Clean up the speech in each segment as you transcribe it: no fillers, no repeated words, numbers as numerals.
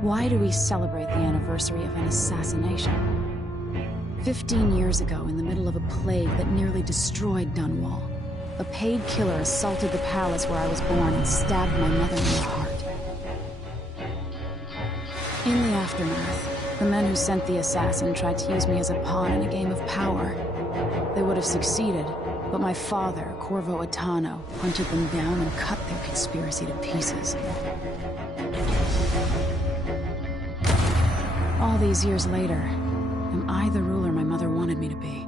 Why do we celebrate the anniversary of an assassination? 15 years ago, in the middle of a plague that nearly destroyed Dunwall, a paid killer assaulted the palace where I was born and stabbed my mother in the heart. In the aftermath, the men who sent the assassin tried to use me as a pawn in a game of power. They would have succeeded, but my father, Corvo Attano, hunted them down and cut their conspiracy to pieces. All these years later, am I the ruler my mother wanted me to be?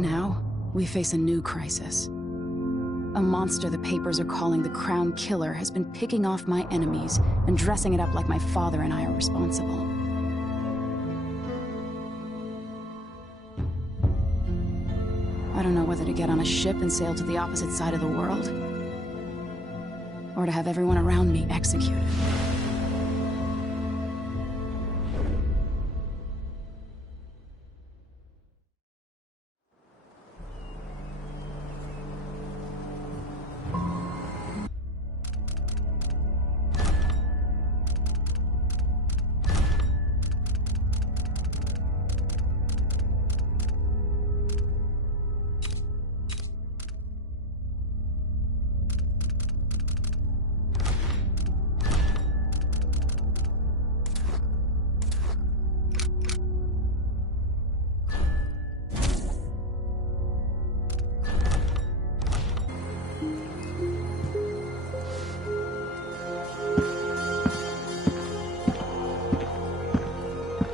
Now, we face a new crisis. A monster the papers are calling the Crown Killer has been picking off my enemies and dressing it up like my father and I are responsible. I don't know whether to get on a ship and sail to the opposite side of the world, or to have everyone around me executed.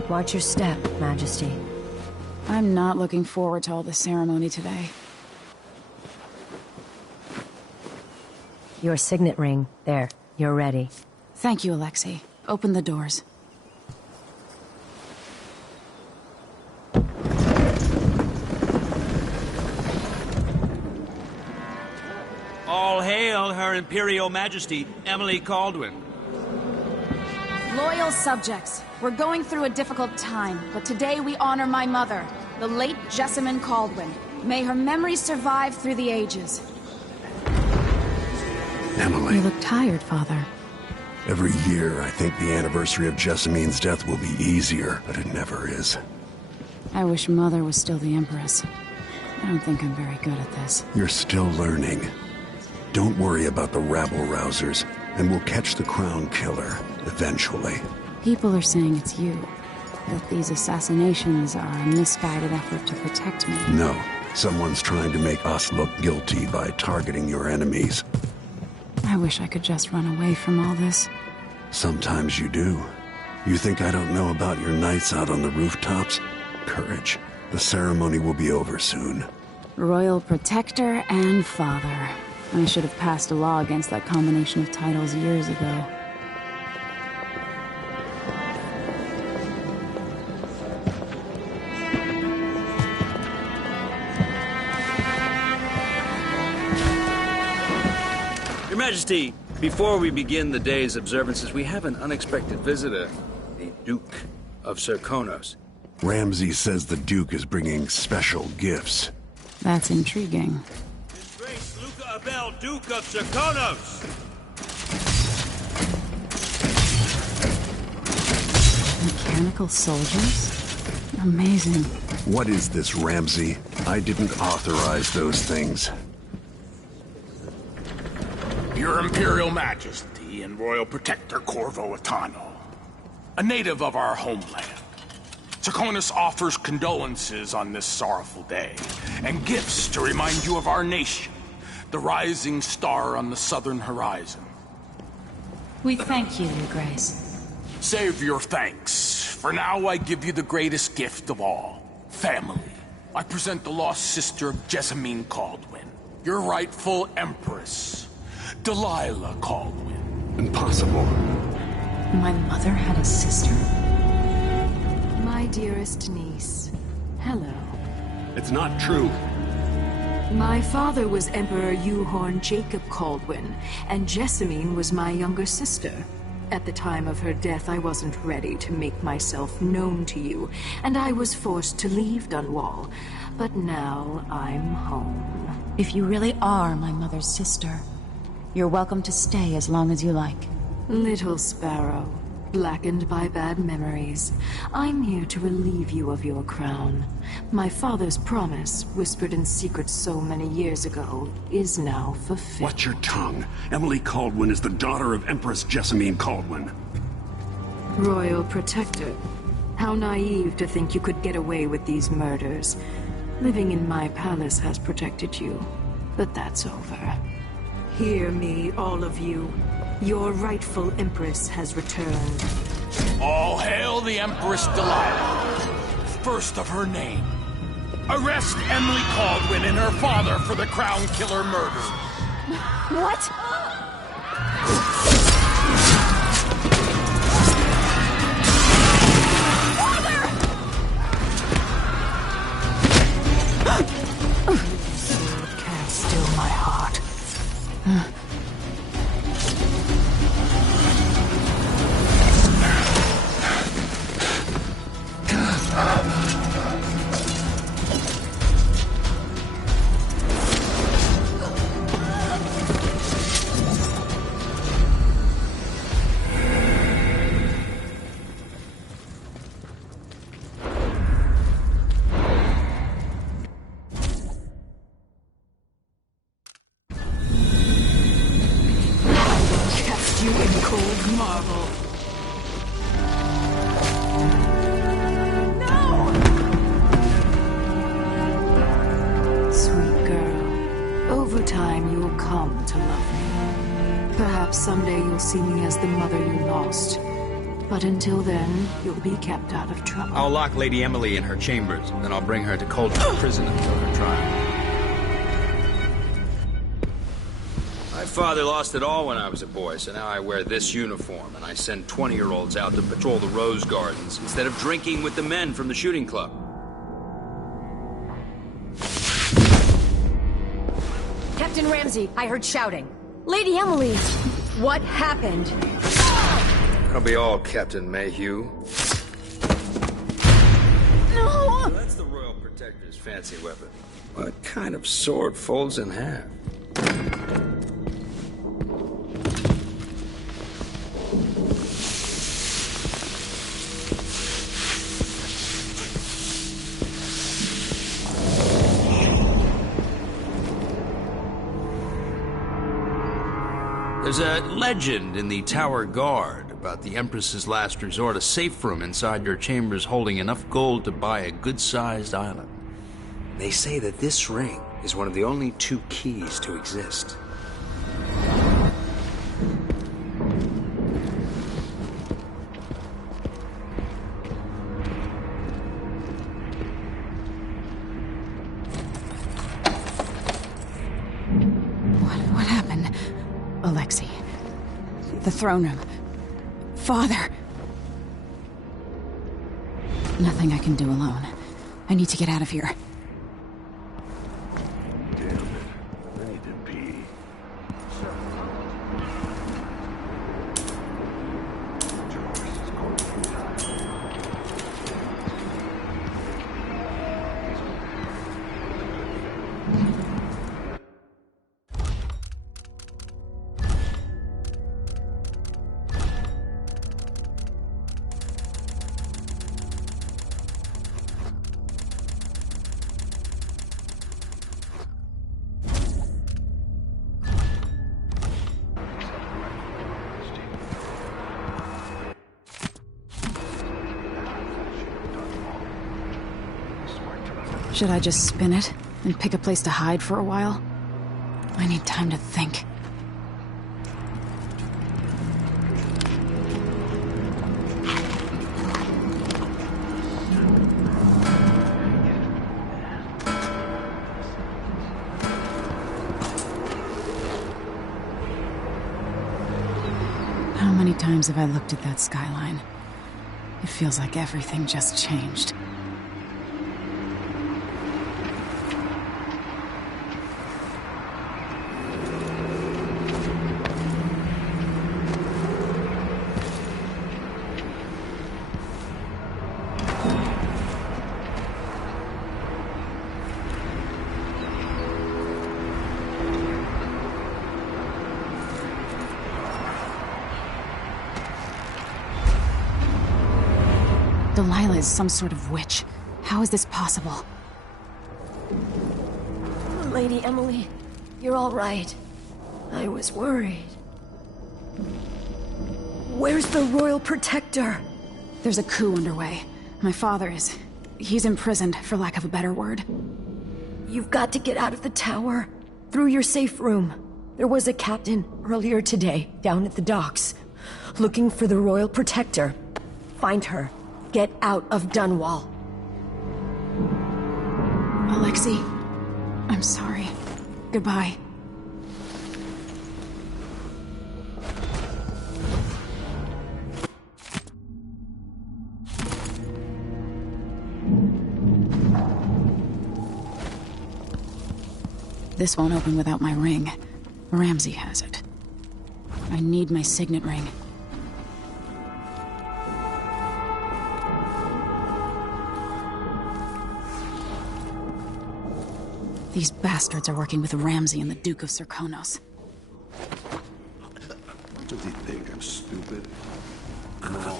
Watch your step, Majesty. I'm not looking forward to all the ceremony today. Your signet ring. There. You're ready. Thank you, Alexei. Open the doors. All hail Her Imperial Majesty, Emily Caldwin. Loyal subjects, we're going through a difficult time, but today we honor my mother, the late Jessamine Caldwin. May her memory survive through the ages. Emily. You look tired, Father. Every year, I think the anniversary of Jessamine's death will be easier, but it never is. I wish Mother was still the Empress. I don't think I'm very good at this. You're still learning. Don't worry about the rabble-rousers, and we'll catch the Crown Killer, eventually. People are saying it's you. That these assassinations are a misguided effort to protect me. No. Someone's trying to make us look guilty by targeting your enemies. I wish I could just run away from all this. Sometimes you do. You think I don't know about your nights out on the rooftops? Courage. The ceremony will be over soon. Royal Protector and Father. I should have passed a law against that combination of titles years ago. Your Majesty, before we begin the day's observances, we have an unexpected visitor, the Duke of Serkonos. Ramsay says the Duke is bringing special gifts. That's intriguing. His Grace Luca Abel, Duke of Serkonos! Mechanical soldiers? Amazing. What is this, Ramsay? I didn't authorize those things. Your Imperial Majesty and Royal Protector Corvo Attano, a native of our homeland. Serkonos offers condolences on this sorrowful day, and gifts to remind you of our nation, the rising star on the southern horizon. We thank you, Your Grace. Save your thanks. For now, I give you the greatest gift of all, family. I present the lost sister of Jessamine Caldwin, your rightful Empress, Delilah Caldwin. Impossible. My mother had a sister? My dearest niece, hello. It's not true. My father was Emperor Yuhorn Jacob Caldwin, and Jessamine was my younger sister. At the time of her death, I wasn't ready to make myself known to you, and I was forced to leave Dunwall. But now I'm home. If you really are my mother's sister, you're welcome to stay as long as you like. Little sparrow, blackened by bad memories, I'm here to relieve you of your crown. My father's promise, whispered in secret so many years ago, is now fulfilled. Watch your tongue. Emily Caldwin is the daughter of Empress Jessamine Caldwin. Royal Protector. How naive to think you could get away with these murders. Living in my palace has protected you, but that's over. Hear me, all of you. Your rightful Empress has returned. All hail the Empress Delilah, first of her name. Arrest Emily Caldwin and her father for the Crown Killer murder. What? Can't still my heart. You in cold marble. No! Sweet girl, over time you will come to love me. Perhaps someday you'll see me as the mother you lost. But until then, you'll be kept out of trouble. I'll lock Lady Emily in her chambers, then I'll bring her to Cauldron Prison until her trial. My father lost it all when I was a boy, so now I wear this uniform, and I send 20-year-olds out to patrol the rose gardens instead of drinking with the men from the shooting club. Captain Ramsey, I heard shouting. Lady Emily, what happened? That'll be all, Captain Mayhew. No! So that's the Royal Protector's fancy weapon. What kind of sword folds in half? There's a legend in the Tower Guard about the Empress's last resort, a safe room inside your chambers holding enough gold to buy a good-sized island. They say that this ring is one of the only 2 keys to exist. What happened? Alexei. The throne room. Father. Nothing I can do alone. I need to get out of here. Damn it. I need to pee. Should I just spin it and pick a place to hide for a while? I need time to think. How many times have I looked at that skyline? It feels like everything just changed. Delilah is some sort of witch. How is this possible? Lady Emily, you're all right. I was worried. Where's the Royal Protector? There's a coup underway. My father is... he's imprisoned, for lack of a better word. You've got to get out of the tower. Through your safe room. There was a captain earlier today, down at the docks, looking for the Royal Protector. Find her. Get out of Dunwall. Alexei, I'm sorry. Goodbye. This won't open without my ring. Ramsey has it. I need my signet ring. These bastards are working with Ramsey and the Duke of Serkonos. Does he think I'm stupid? No.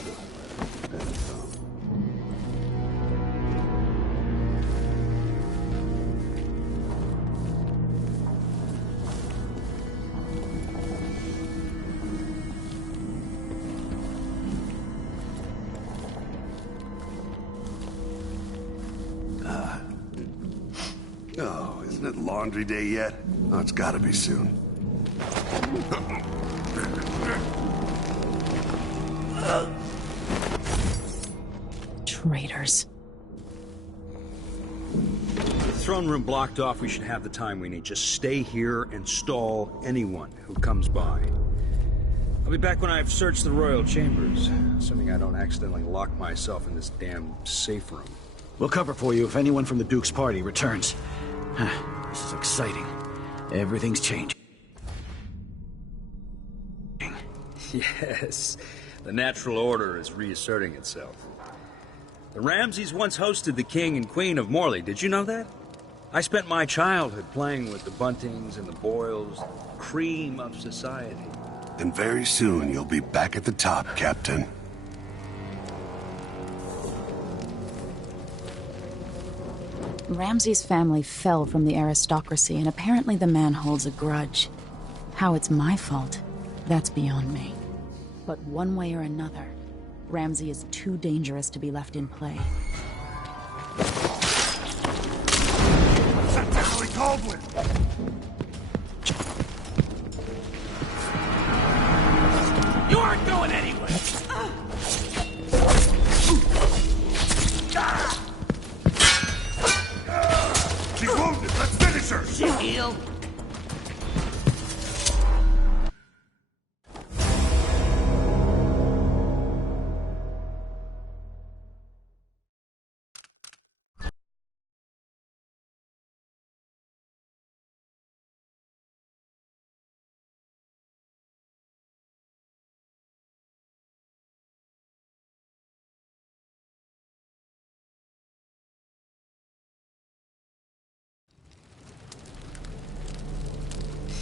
Oh, isn't it laundry day yet? Oh, it's gotta be soon. Traitors. With the throne room blocked off, we should have the time we need. Just stay here and stall anyone who comes by. I'll be back when I've searched the royal chambers, assuming I don't accidentally lock myself in this damn safe room. We'll cover for you if anyone from the Duke's party returns. This is exciting. Everything's changing. Yes, the natural order is reasserting itself. The Ramseys once hosted the King and Queen of Morley. Did you know that? I spent my childhood playing with the Buntings and the Boyles, cream of society. And very soon you'll be back at the top, Captain. Ramsey's family fell from the aristocracy, and apparently the man holds a grudge. How it's my fault, that's beyond me. But one way or another, Ramsey is too dangerous to be left in play. That's Emily Caldwell! You aren't going anywhere! She's wounded! Let's finish her! She healed.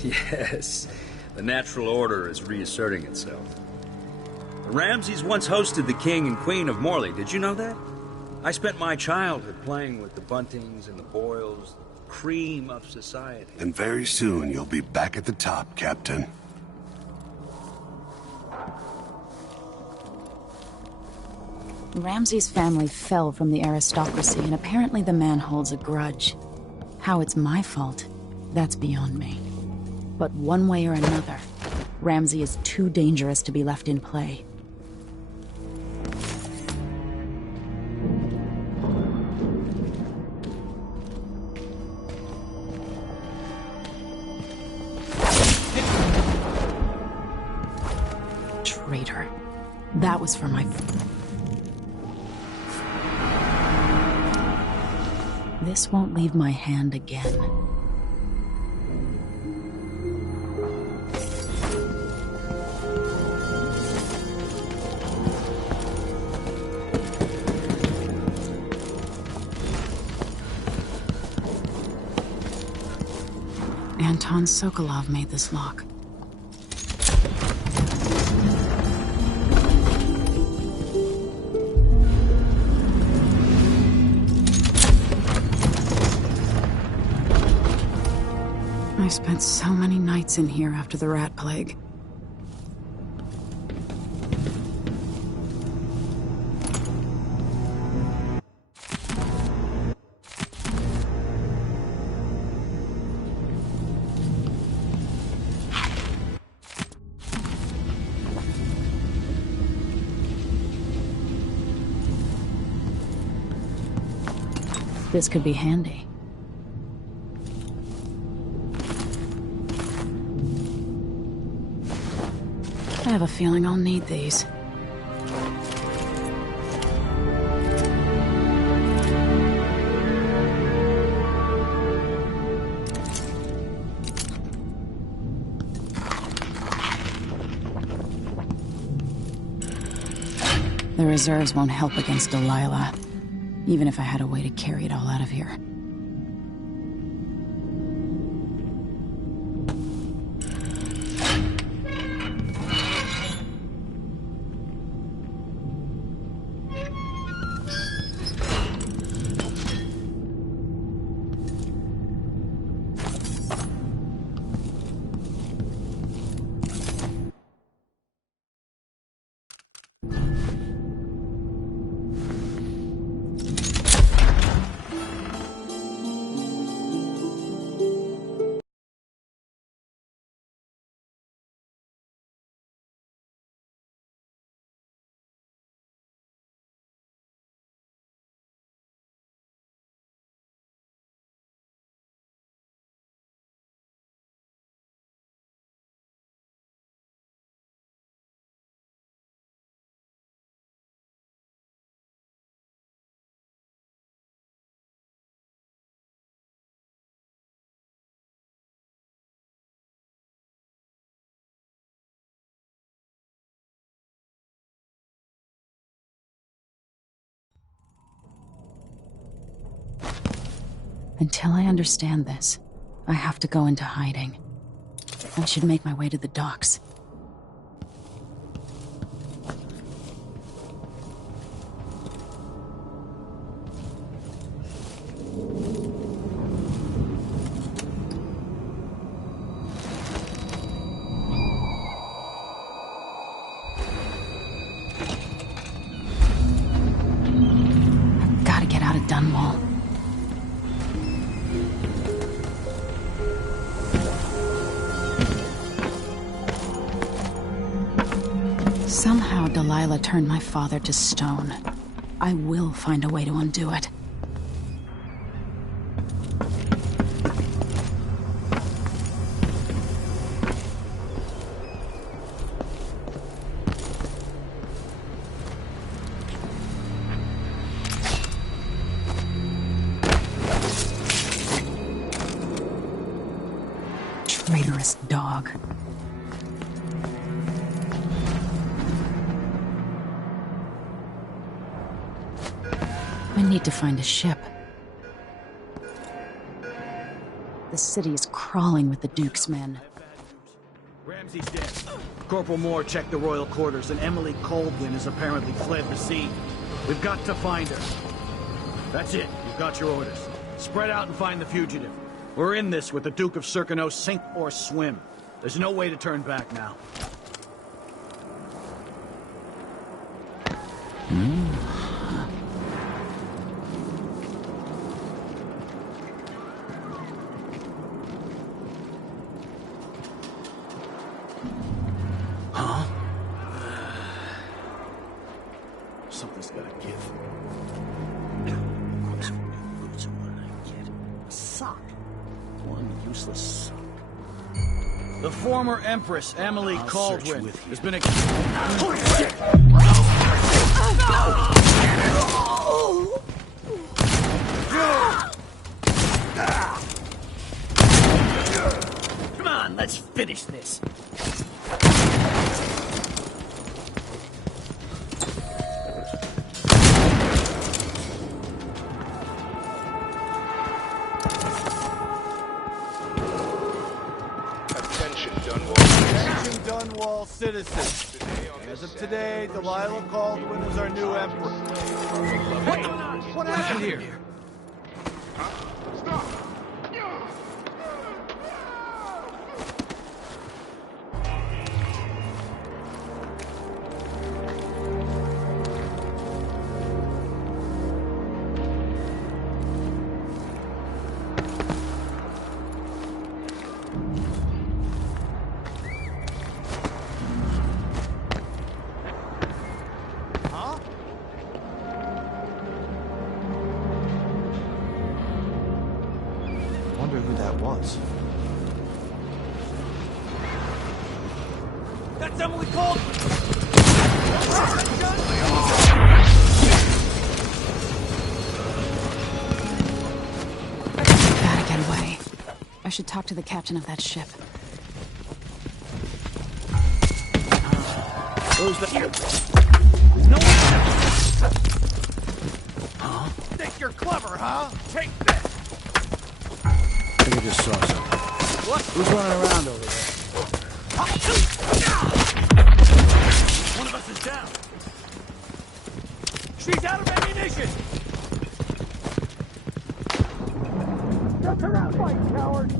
Yes, the natural order is reasserting itself. The Ramseys once hosted the King and Queen of Morley. Did you know that? I spent my childhood playing with the Buntings and the Boyles, cream of society. And very soon you'll be back at the top, Captain. Ramsey's family fell from the aristocracy, and apparently the man holds a grudge. How it's my fault, that's beyond me. But one way or another, Ramsey is too dangerous to be left in play. Traitor. That was for my... This won't leave my hand again. Anton Sokolov made this lock. spent so many nights in here after the rat plague. This could be handy. I have a feeling I'll need these. The reserves won't help against Delilah, even if I had a way to carry it all out of here. Until I understand this, I have to go into hiding. I should make my way to the docks. I've got to get out of Dunwall. Somehow Delilah turned my father to stone. I will find a way to undo it. Traitorous dog. I need to find a ship. The city is crawling with the Duke's men. Ramsey's dead. Corporal Moore checked the royal quarters, and Emily Coldwin has apparently fled the scene. We've got to find her. That's it. You've got your orders. Spread out and find the fugitive. We're in this with the Duke of Circano, sink or swim. There's no way to turn back now. Something's gotta give. Boots, what did I get? A sock. One useless sock. The former Empress, Emily Caldwin, has been Holy shit! Come on, let's finish this. Dunwall citizens. As of today, Delilah Caldwin is our new emperor. Wait! What happened here? guards. That's Emily Caldwell! Gotta get away. I should talk to the captain of that ship. Who's the... No one... Huh? Think you're clever, huh? Take this! I think I just saw something. What? Who's running around over there? One of us is down. She's out of ammunition! That's her out, fight, coward!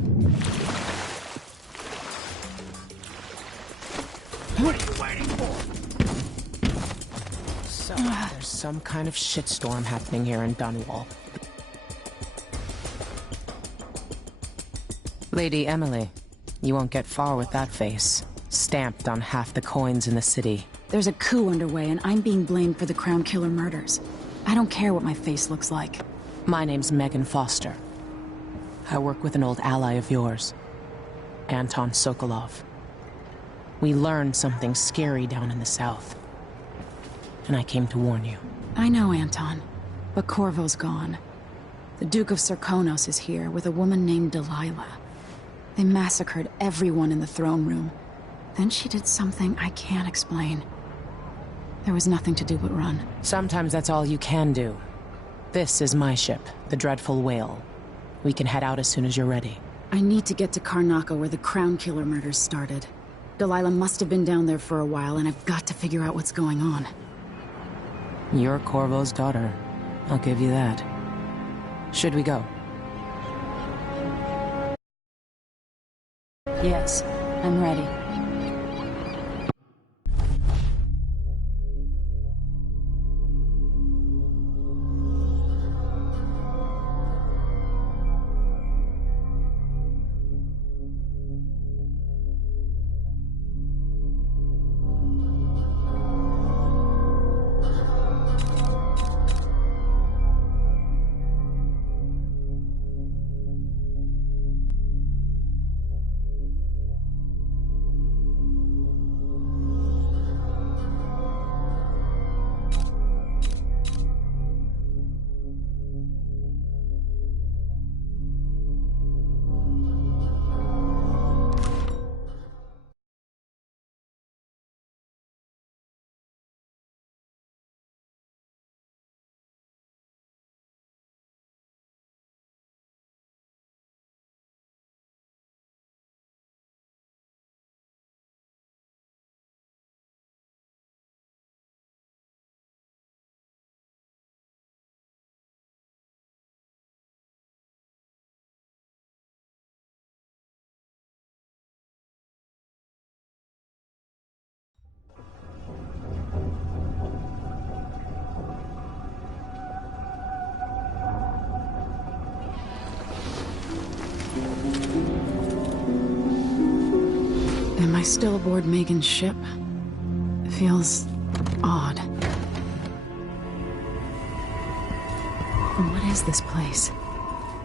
What are you waiting for? So, there's some kind of shitstorm happening here in Dunwall. Lady Emily, you won't get far with that face. Stamped on half the coins in the city. There's a coup underway, and I'm being blamed for the Crown Killer murders. I don't care what my face looks like. My name's Megan Foster. I work with an old ally of yours, Anton Sokolov. We learned something scary down in the south, and I came to warn you. I know, Anton, but Corvo's gone. The Duke of Serkonos is here with a woman named Delilah. They massacred everyone in the throne room. Then she did something I can't explain. There was nothing to do but run. Sometimes that's all you can do. This is my ship, the Dreadful Whale. We can head out as soon as you're ready. I need to get to Karnaca where the Crown Killer murders started. Delilah must have been down there for a while, and I've got to figure out what's going on. You're Corvo's daughter. I'll give you that. Should we go? Yes, I'm ready. Am I still aboard Megan's ship? It feels odd. What is this place?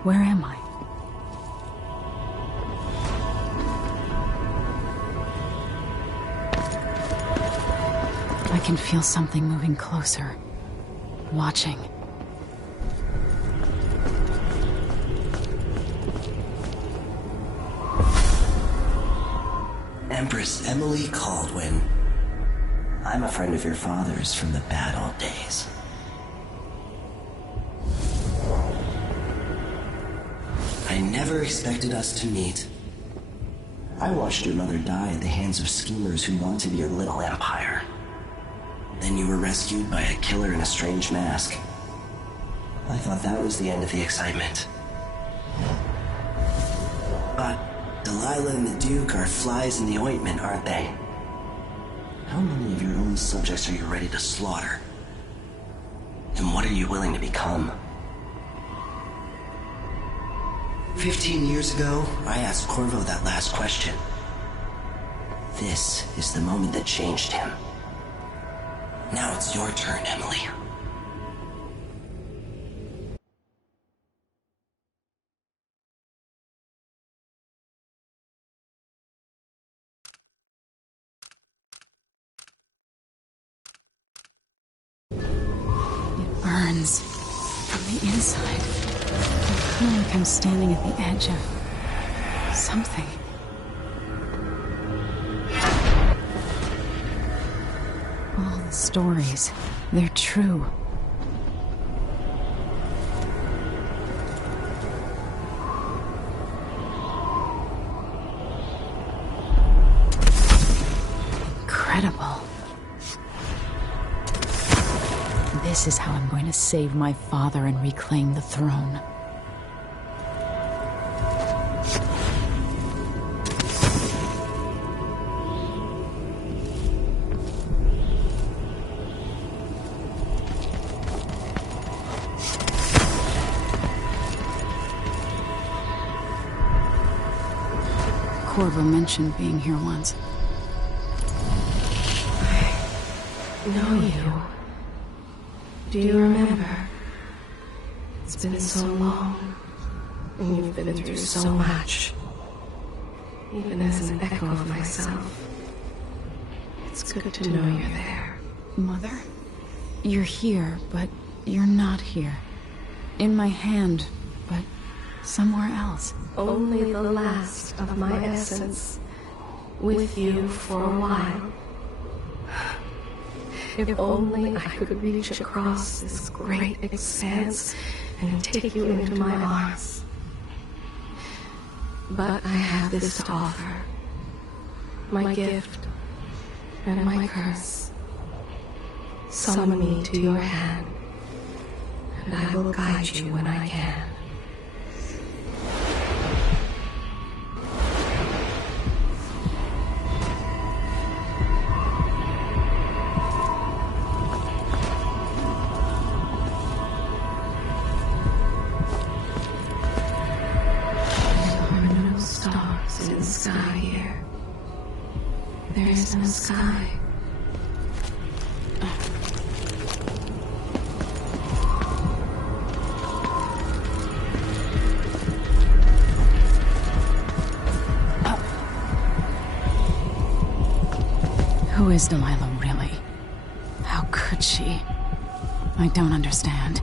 Where am I? I can feel something moving closer. Watching. Empress Emily Caldwin. I'm a friend of your father's from the bad old days. I never expected us to meet. I watched your mother die at the hands of schemers who wanted your little empire. Then you were rescued by a killer in a strange mask. I thought that was the end of the excitement. But Delilah and the Duke are flies in the ointment, aren't they? How many of your own subjects are you ready to slaughter? And what are you willing to become? 15 years ago, I asked Corvo that last question. This is the moment that changed him. Now it's your turn, Emily. burns from the inside. I feel like I'm standing at the edge of something. All the stories, they're true. Incredible. This is how I'm going to save my father and reclaim the throne. Corvo mentioned being here once. I know you. Do you remember? It's been so long, and you've been through so much. Even as an echo of myself, it's good to know you're there. Mother? You're here, but you're not here. In my hand, but somewhere else. Only the last of my essence, with you for a while. If only I could reach across this great expanse and take you into my arms. But I have this to offer. My gift and my curse. Summon me to your hand, and I will guide you when I can. Sky here. There is no sky. Who is Delilah really? How could she? I don't understand.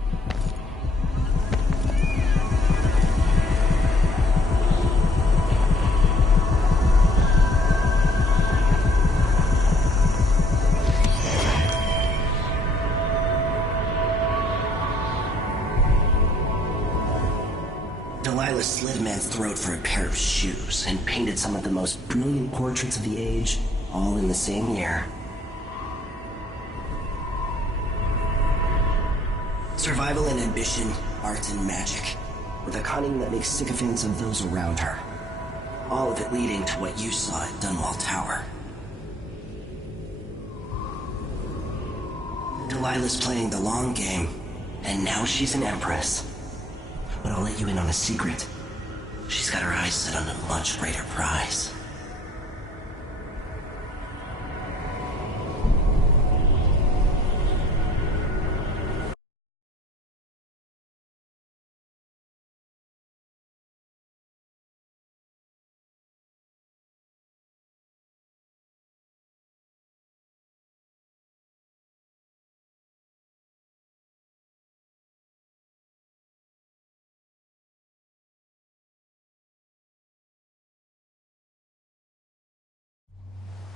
Delilah slit a man's throat for a pair of shoes and painted some of the most brilliant portraits of the age, all in the same year. Survival and ambition, art and magic, with a cunning that makes sycophants of those around her. All of it leading to what you saw at Dunwall Tower. Delilah's playing the long game, and now she's an empress. But I'll let you in on a secret. She's got her eyes set on a much greater prize.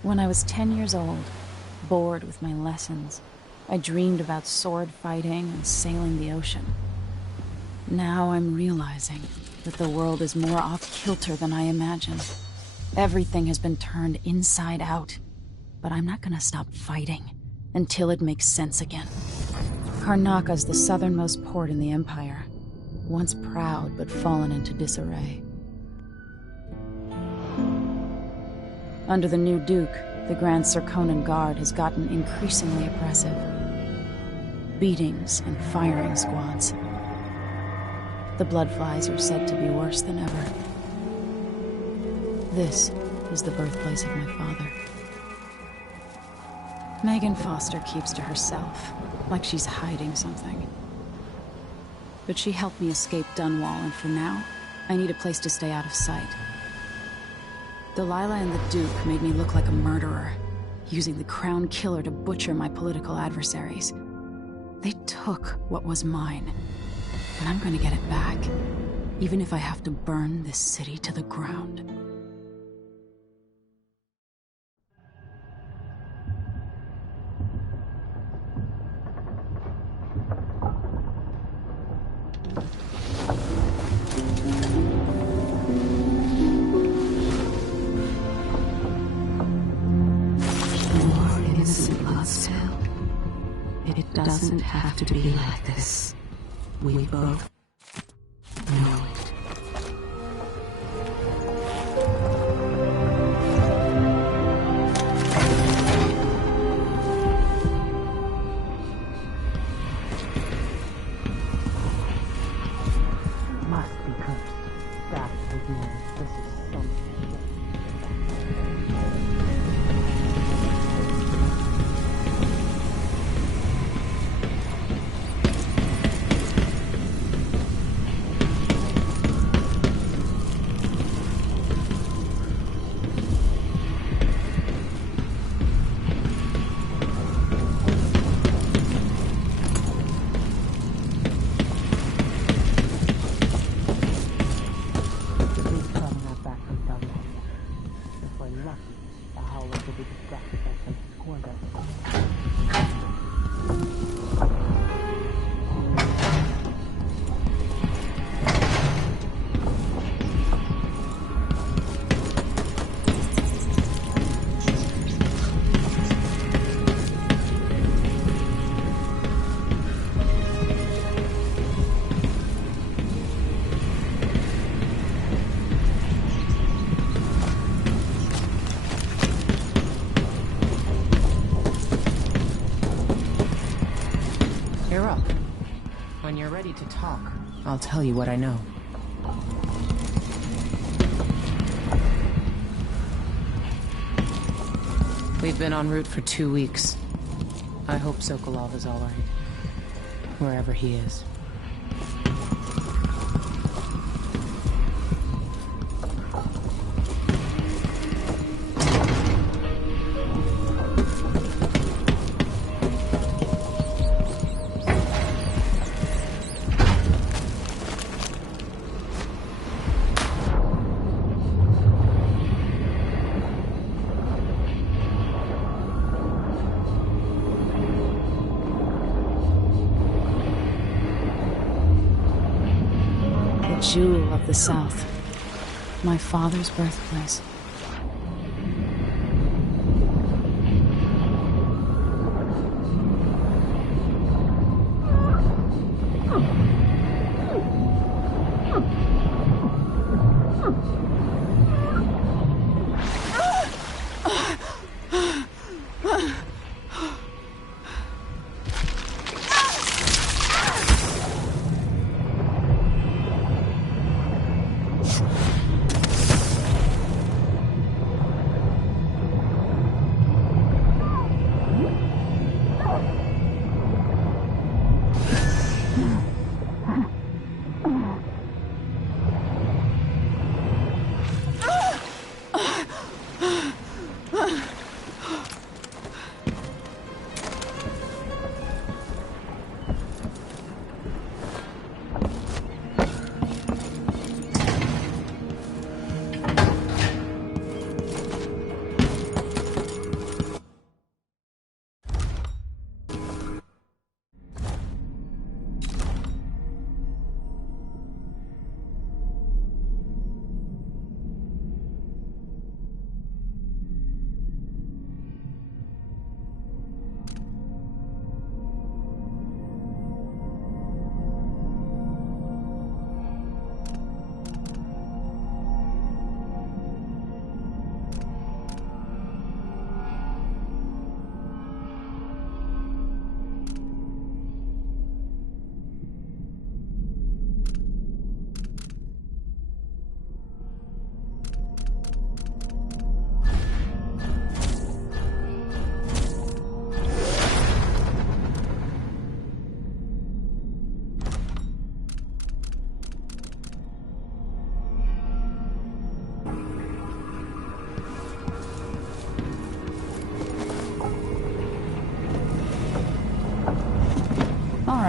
When I was 10 years old, bored with my lessons, I dreamed about sword fighting and sailing the ocean. Now I'm realizing that the world is more off-kilter than I imagined. Everything has been turned inside out, but I'm not gonna stop fighting until it makes sense again. Karnaka's the southernmost port in the Empire, once proud but fallen into disarray. Under the new Duke, the Grand Serkonan Guard has gotten increasingly oppressive. Beatings and firing squads. The Bloodflies are said to be worse than ever. This is the birthplace of my father. Megan Foster keeps to herself, like she's hiding something. But she helped me escape Dunwall, and for now, I need a place to stay out of sight. Delilah and the Duke made me look like a murderer, using the Crown Killer to butcher my political adversaries. They took what was mine, and I'm gonna get it back, even if I have to burn this city to the ground. More innocent blood spill. It doesn't have to be like this. We both know it. Must be cursed. That again. This is something. You're up. When you're ready to talk, I'll tell you what I know. We've been en route for 2 weeks. I hope Sokolov is all right, wherever he is. Jewel of the South. My father's birthplace.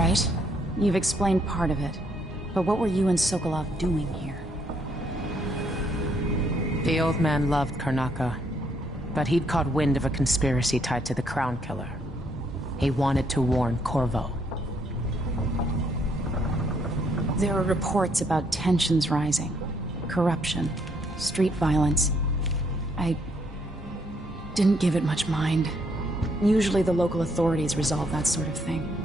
right. You've explained part of it. But what were you and Sokolov doing here? The old man loved Karnaka, but he'd caught wind of a conspiracy tied to the Crown Killer. He wanted to warn Corvo. There were reports about tensions rising, corruption, street violence. I didn't give it much mind. Usually the local authorities resolve that sort of thing.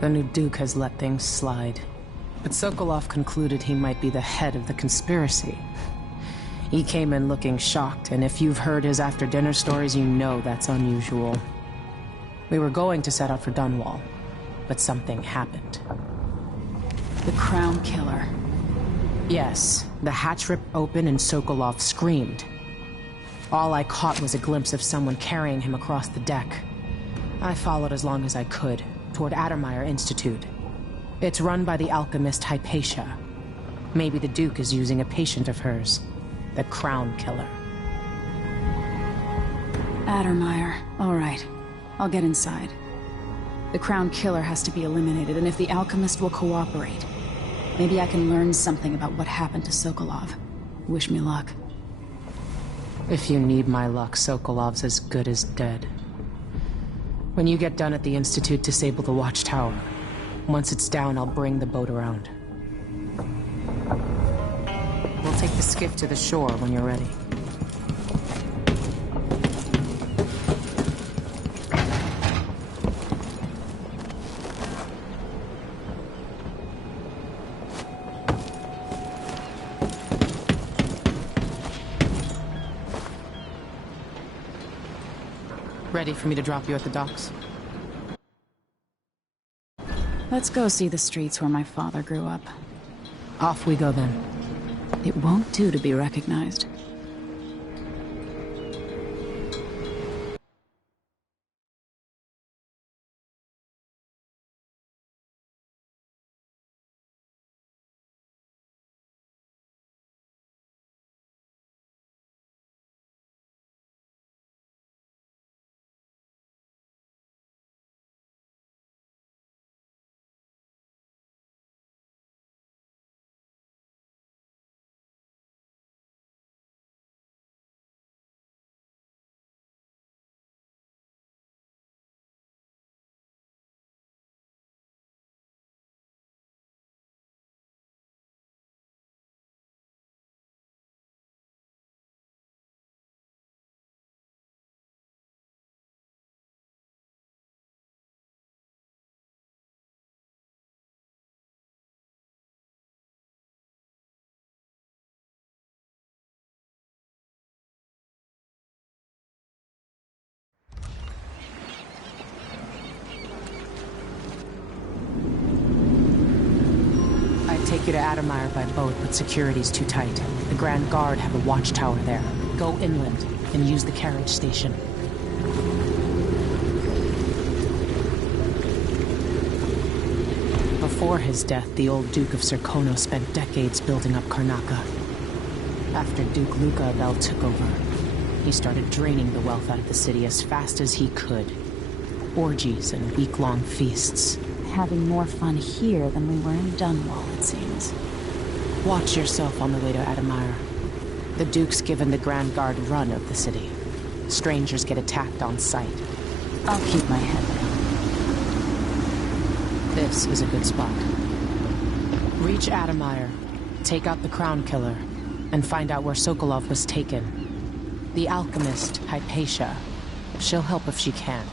The new Duke has let things slide. But Sokolov concluded he might be the head of the conspiracy. He came in looking shocked, and if you've heard his after-dinner stories, you know that's unusual. We were going to set out for Dunwall, but something happened. The Crown Killer. Yes, the hatch ripped open and Sokolov screamed. All I caught was a glimpse of someone carrying him across the deck. I followed as long as I could, toward Addermeyer Institute. It's run by the alchemist Hypatia. Maybe the Duke is using a patient of hers, the Crown Killer. Addermeyer. All right. I'll get inside. The Crown Killer has to be eliminated, and if the alchemist will cooperate, maybe I can learn something about what happened to Sokolov. Wish me luck. If you need my luck, Sokolov's as good as dead. When you get done at the Institute, disable the watchtower. Once it's down, I'll bring the boat around. We'll take the skiff to the shore when you're ready. Ready for me to drop you at the docks? Let's go see the streets where my father grew up. Off we go then. It won't do to be recognized. Take you to Addermeyer by boat, but security's too tight. The Grand Guard have a watchtower there. Go inland and use the carriage station. Before his death, the old Duke of Serkono spent decades building up Karnaka. After Duke Luca Abel took over, he started draining the wealth out of the city as fast as he could. Orgies and week-long feasts. Having more fun here than we were in Dunwall, it seems. Watch yourself on the way to Addermeyer. The Duke's given the Grand Guard run of the city. Strangers get attacked on sight. I'll keep my head down. This is a good spot. Reach Addermeyer, take out the Crown Killer, and find out where Sokolov was taken. The alchemist, Hypatia. She'll help if she can.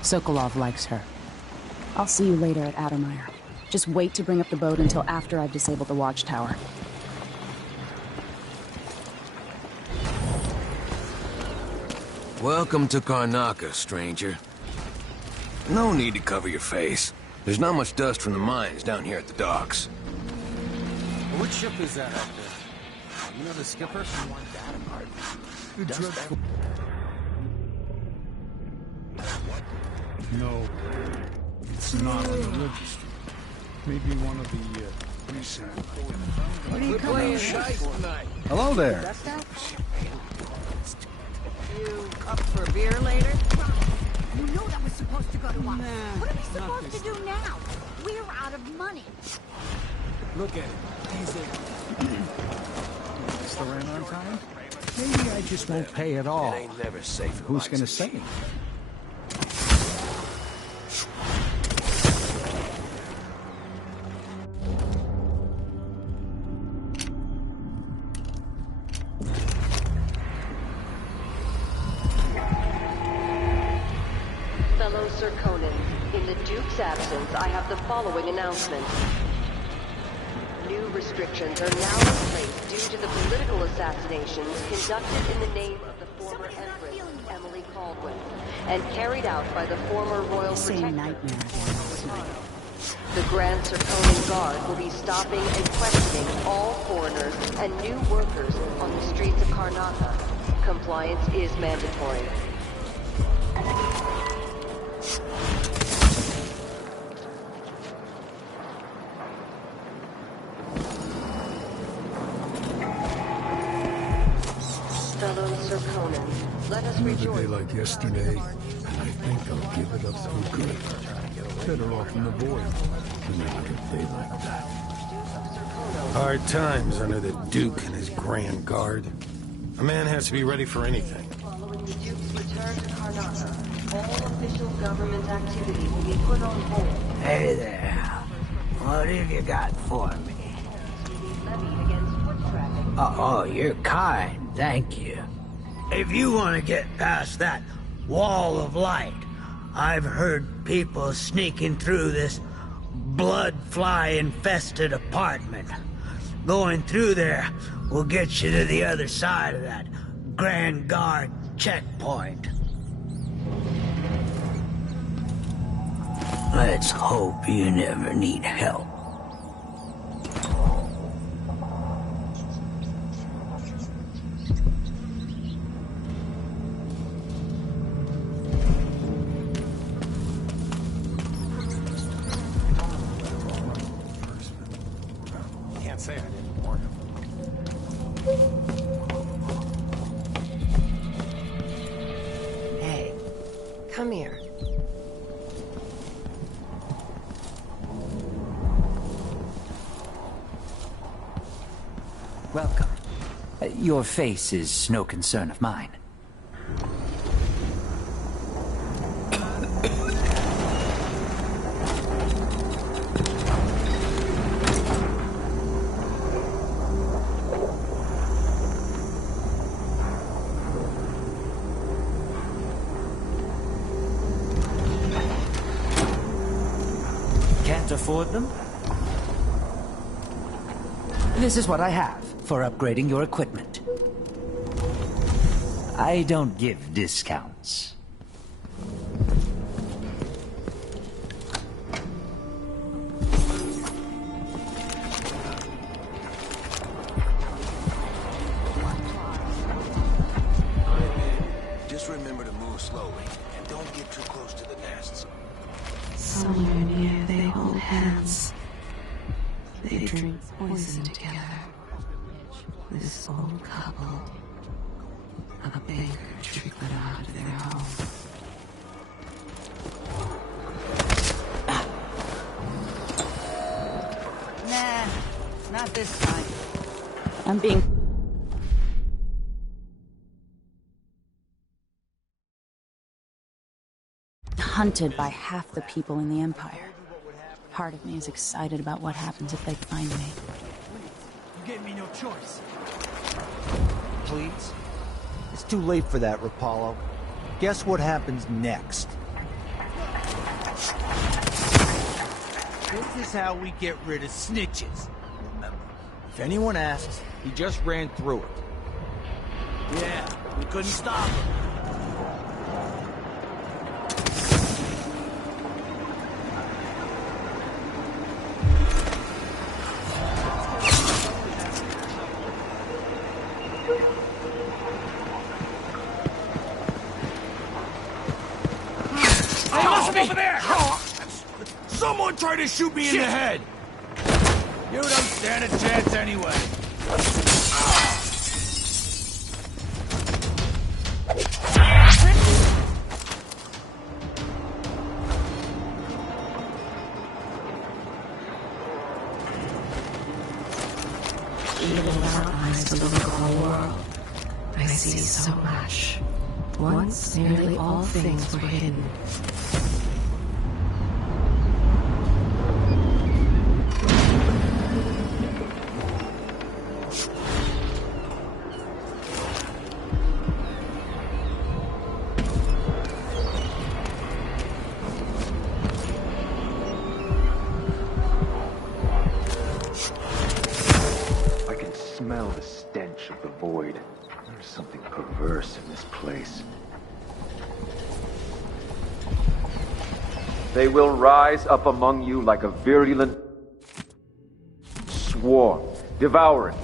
Sokolov likes her. I'll see you later at Addermeyer. Just wait to bring up the boat until after I've disabled the watchtower. Welcome to Karnaka, stranger. No need to cover your face. There's not much dust from the mines down here at the docks. What ship is that out there? You know the skipper? No, it's not on the register. Maybe one of the, What are you playing dice tonight? Hello there. You up for beer later? You know that was supposed to go to us. What are we supposed to Look at it. He's in. Still ran on time? Maybe I just won't pay at all. It ain't never safe. Who's gonna say? Fellow Sir Conan, in the Duke's absence, I have the following announcement. New restrictions are now in place due to the political assassinations conducted in the name of the former Empress, Emily Caldwin, and carried out by the former Royal Protector. The Grand Sir Conan Guard will be stopping and questioning all foreigners and new workers on the streets of Karnatha. Compliance is mandatory. Fellow Sir Conan, let us Another rejoice. day like yesterday, and I think I'll give it up for good. Better off in the void than another day like that. Hard times under the Duke and his Grand Guard. A man has to be ready for anything. Following the Duke's return to Karnatha, all official government activity will be put on hold. Hey there. What have you got for me? Oh, you're kind. Thank you. If you want to get past that wall of light, I've heard people sneaking through this blood-fly-infested apartment. Going through there will get you to the other side of that Grand Guard checkpoint. Let's hope you never need help. Can't say I didn't warn him. Hey, come here. Welcome. Your face is no concern of mine. Can't afford them? This is what I have for upgrading your equipment. I don't give discounts. Just remember to move slowly, and don't get too close to the nests. Somewhere near they hold hands. They drink poison together. This old couple. A baker trickled out of their home. Nah, not this time. I'm being... hunted by half the people in the Empire. Part of me is excited about what happens if they find me. You gave me no choice. Please? It's too late for that, Rapallo. Guess what happens next? This is how we get rid of snitches. Remember, if anyone asks, he just ran through it. Yeah, we couldn't stop him. Over there! Someone tried to shoot me in the head! You don't stand a chance anyway. eyes look upon the world, I see so much. Once, nearly all things were hidden. I can smell the stench of the void. There's something perverse in this place. They will rise up among you like a virulent swarm, devouring.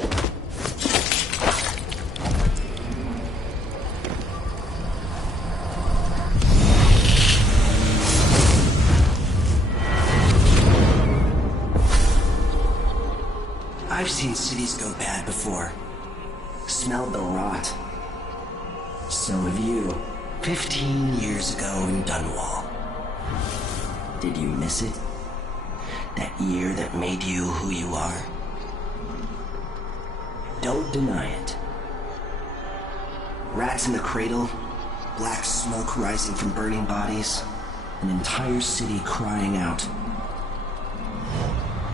I've seen cities go bad before. Smelled the rot. So have you. 15 years ago in Dunwall. Did you miss it? That year that made you who you are? Don't deny it. Rats in the cradle, black smoke rising from burning bodies, an entire city crying out.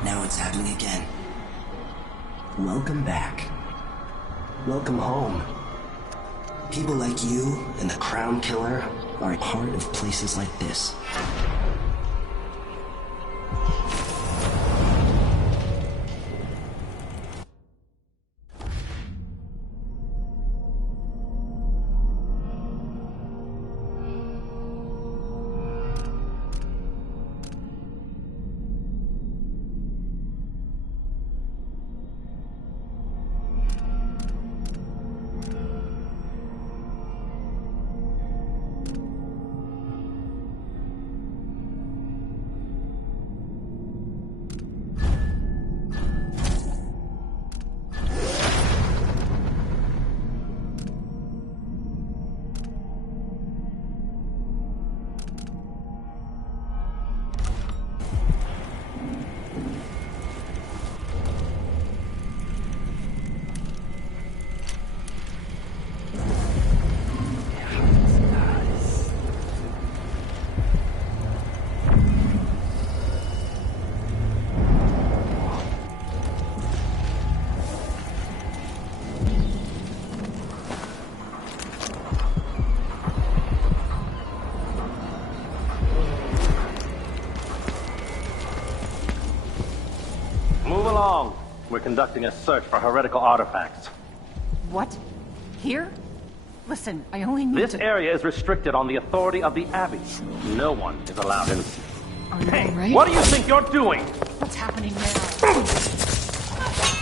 Now it's happening again. Welcome back. Welcome home. People like you and the Crown Killer are a part of places like this. Move along. We're conducting a search for heretical artifacts. What? Here? Listen, I only need This area is restricted on the authority of the Abbey. No one is allowed in. Hey, all right? what do you think you're doing? What's happening now?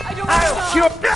I don't I'll know. cure...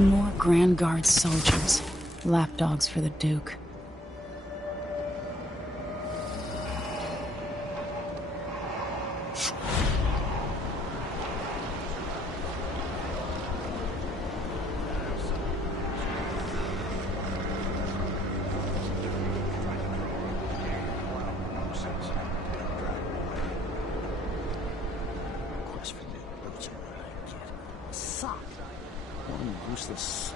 More Grand Guard soldiers. Lapdogs for the Duke. One useless.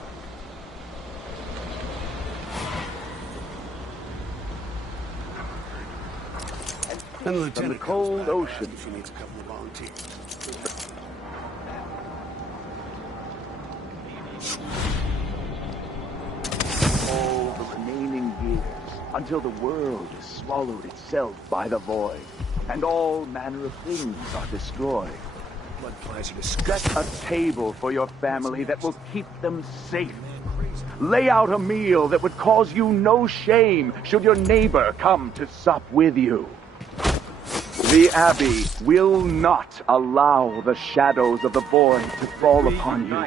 And Lieutenant from the cold ocean. She needs a couple of volunteers. All the remaining years, until the world has swallowed itself by the void, and all manner of things are destroyed. Blood flies are disgusting. Set a table for your family that will keep them safe. Lay out a meal that would cause you no shame should your neighbor come to sup with you. The Abbey will not allow the shadows of the void to fall upon you.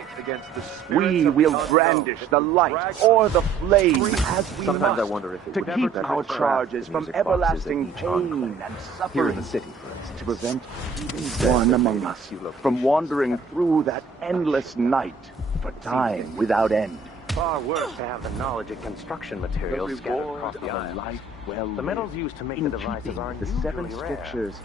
We will brandish the light or the flame as we Sometimes must I wonder if it to would keep ever our craft charges the from music boxes everlasting at each pain enclave. and Here suffering, in the city, for instance. to prevent even one among us from wandering through that endless night for time without end. Far worse to have the knowledge of construction materials scattered across the island. Life well The metals used to make the devices are the seven unusually rare. scriptures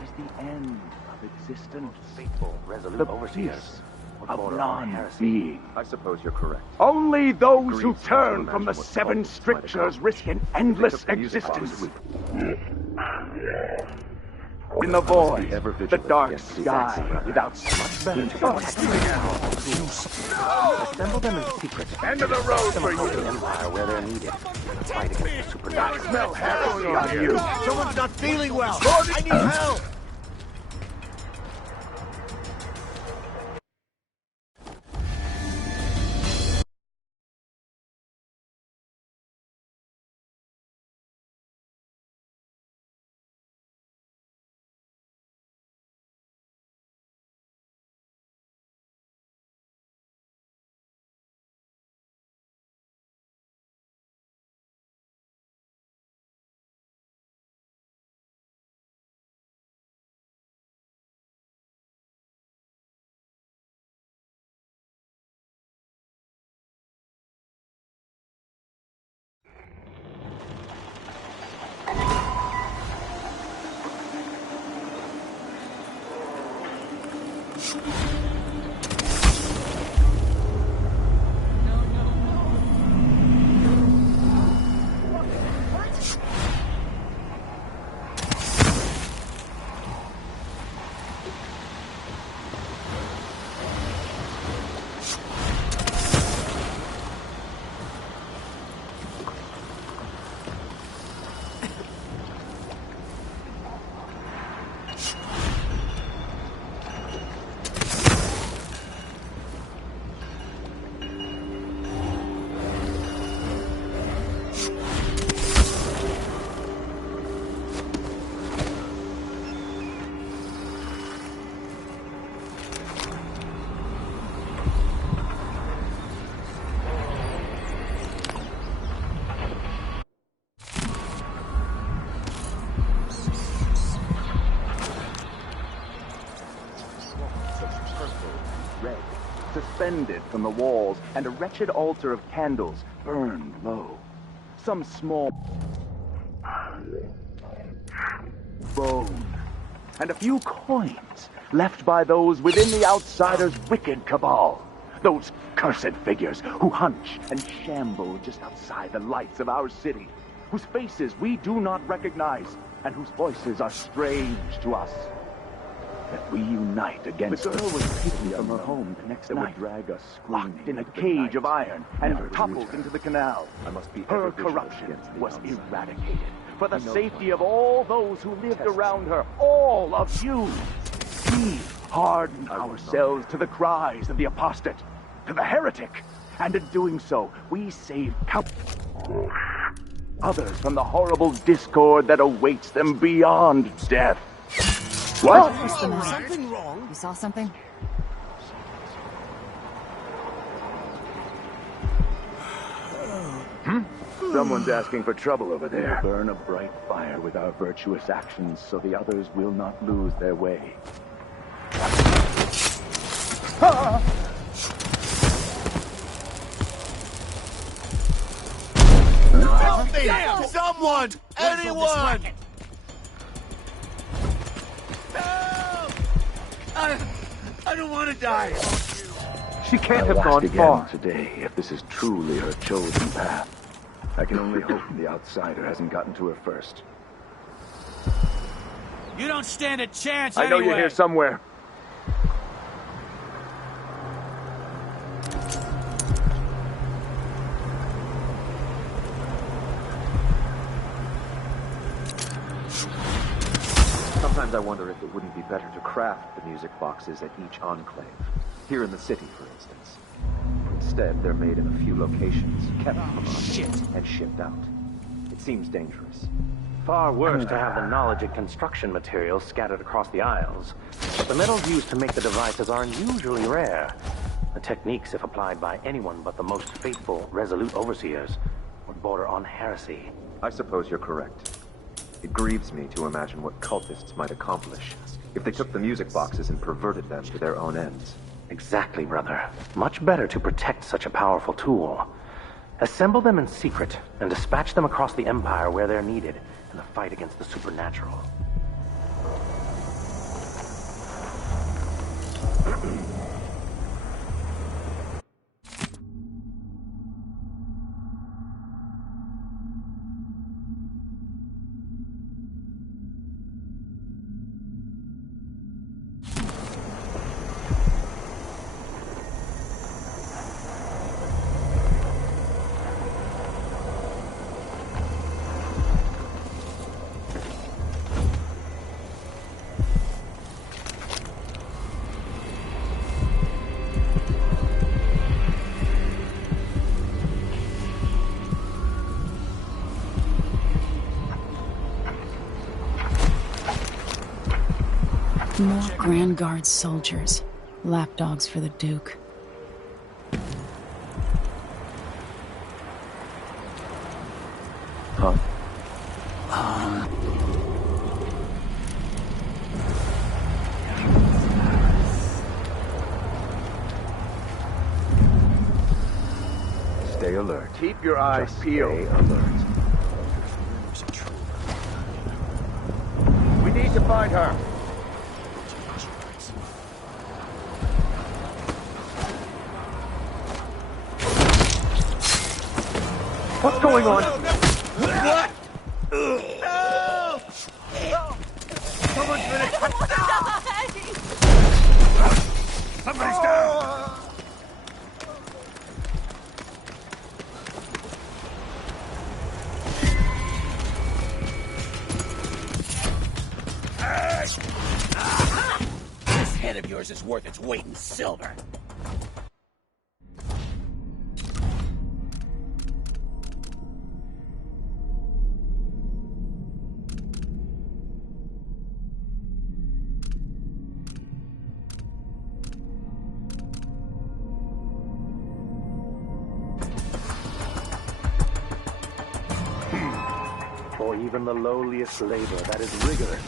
is the end of existence. Faithful, resolute The overseers peace would of border on heresy. non-being. I suppose you're correct. Only those who Greed turn seems to from the imagine what seven cults might strictures accomplish. risk an endless They took the music existence. boxes. In the void, ever the vigilant dark against these sky, acts, brother. without Much better to protect Assemble them in secret. End of the road Them for across you. the empire where they're needed. Fight against the supernatural. Smell heresy on you. Someone's not feeling well. I need help. Red, suspended from the walls, and a wretched altar of candles burned low. Some small bone, and a few coins left by those within the Outsiders' wicked cabal. Those cursed figures who hunch and shamble just outside the lights of our city, whose faces we do not recognize, and whose voices are strange to us. That we unite against the girl was taken from her home the next night, drag us locked in a cage of iron and toppled into the canal. Her corruption was eradicated for the safety of all those who lived around her, all of you. We hardened ourselves to the cries of the apostate, to the heretic, and in doing so, we saved others from the horrible discord that awaits them beyond death. What? What's the matter? Something wrong? You saw something? Someone's asking for trouble over there. Burn a bright fire with our virtuous actions so the others will not lose their way. Damn! Someone! Anyone! I don't want to die. She can't have gone far today if this is truly her chosen path. I can only hope the outsider hasn't gotten to her first. You don't stand a chance I know anyway. you're here somewhere. Sometimes I wonder if it wouldn't be better to craft the music boxes at each enclave. Here in the city, for instance. Instead, they're made in a few locations, kept from us, and shipped out. It seems dangerous. Far worse to have the knowledge and construction materials scattered across the Isles. But the metals used to make the devices are unusually rare. The techniques, if applied by anyone but the most faithful, resolute overseers, would border on heresy. I suppose you're correct. It grieves me to imagine what cultists might accomplish if they took the music boxes and perverted them to their own ends. Exactly, brother. Much better to protect such a powerful tool. Assemble them in secret and dispatch them across the Empire where they're needed in the fight against the supernatural. More Grand Guard soldiers. Lapdogs for the Duke. Huh? Stay alert. Keep your eyes peeled. Stay alert. We need to find her. What's going on? What? No! Someone's gonna Somebody's down! This head of yours is worth its weight in silver. For even the lowliest labor that is rigorous.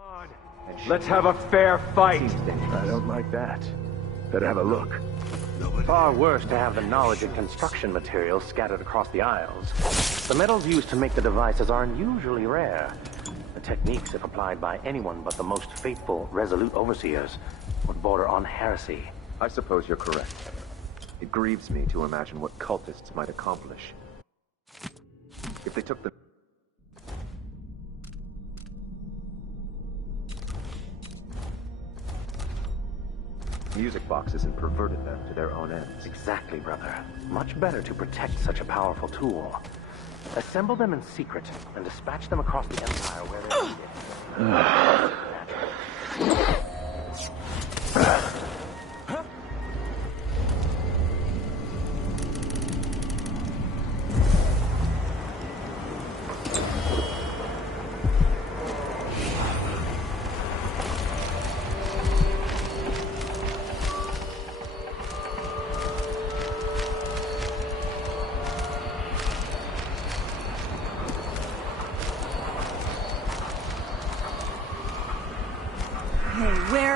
Come on. Let's have a fair fight. I don't like that. Better have a look. Far worse to have the knowledge and construction materials scattered across the Isles. The metals used to make the devices are unusually rare. The techniques, if applied by anyone but the most faithful, resolute overseers, would border on heresy. I suppose you're correct. It grieves me to imagine what cultists might accomplish if they took the music boxes and perverted them to their own ends. Exactly, brother. Much better to protect such a powerful tool. Assemble them in secret and dispatch them across the Empire where they're needed.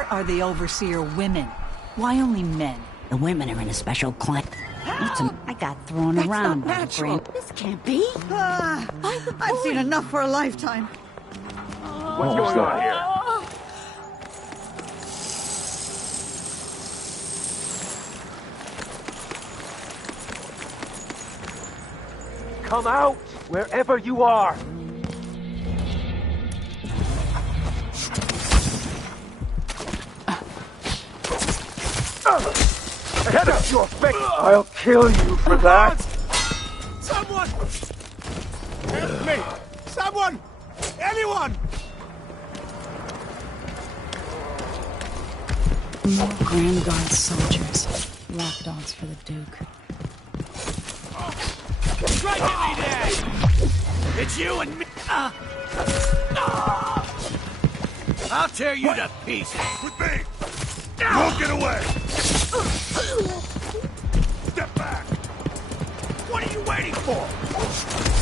Where are the Overseer women? Why only men? The women are in a special class. I got thrown That's around not by the natural. grand... This can't be. I've seen enough for a lifetime. What's going on here? Come out, wherever you are. Get up your face! I'll kill you for that! Someone! Help me! Someone! Anyone! More Grand Guard soldiers. Lapdogs for the Duke. Strike at me, Dad! It's you and me! I'll tear you to pieces! With me! You won't get away! Step back! What are you waiting for?